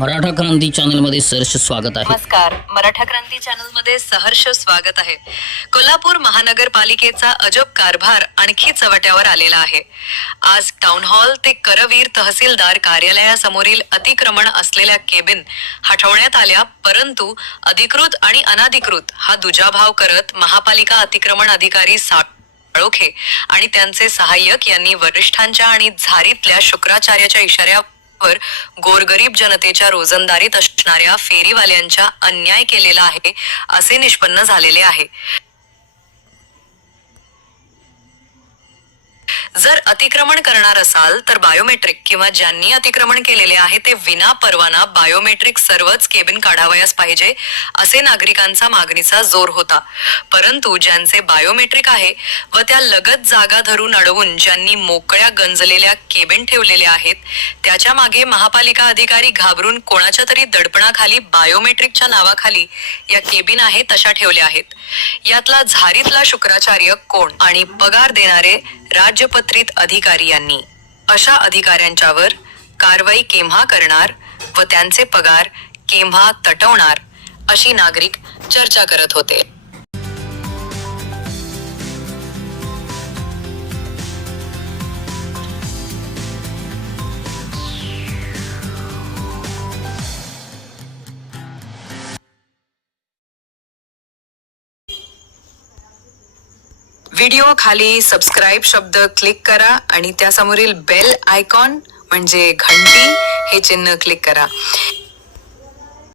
मराठा क्रांती चॅनलमध्ये सहर्ष स्वागत आहे. नमस्कार. मराठा क्रांती चॅनलमध्ये सहर्ष स्वागत आहे. कोल्हापूर महानगरपालिकेचा अजब कारभार आणखी चव्हाट्यावर आलेला आहे. आज टाउन हॉल ते करवीर तहसीलदार कार्यालयासमोरील अतिक्रमण असलेल्या केबिन हटवण्यात आल्या परंतु अधिकृत आणि अनाधिकृत हा दुजाभाव करत महापालिका अतिक्रमण अधिकारी सा साळोखे आणि त्यांचे सहाय्यक यांनी वरिष्ठांच्या आणि झारीतल्या शुक्राचार्याच्या इशाऱ्या वर गोरगरीब जनतेच्या रोजंदारीत असणाऱ्या फेरीवाल्यांच्या अन्याय केलेला आहे असे निष्पन्न झालेले आहे. जर अतिक्रमण करणार असाल तर बायोमेट्रिक किंवा ज्यांनी अतिक्रमण केलेले आहे ते विना परवाना बायोमेट्रिक सर्वच केबिन काढावयास पाहिजे असे नागरिकांचा मागणीचा जोर होता. परंतु ज्यांचे बायोमेट्रिक आहे व त्या लगत जागा धरून अडवून ज्यांनी मोकळ्या गंजलेल्या केबिन ठेवलेल्या आहेत त्याच्यामागे महापालिका अधिकारी घाबरून कोणाच्या तरी दडपणाखाली बायोमेट्रिकच्या नावाखाली या केबिन आहे तशा ठेवल्या आहेत. यातला झारीतला शुक्राचार्य कोण? आणि पगार देणारे राज्यपत्रित अधिकारी यांनी. अशा अधिकाऱ्यांच्यावर कारवाई केव्हा करणार व त्यांचे पगार केव्हा तटवणार अशी नागरिक चर्चा करत होते. व्हिडिओ खाली सबस्क्राईब शब्द क्लिक करा आणि त्यासमोरील बेल आयकॉन म्हणजे घंटी हे चिन्ह क्लिक करा.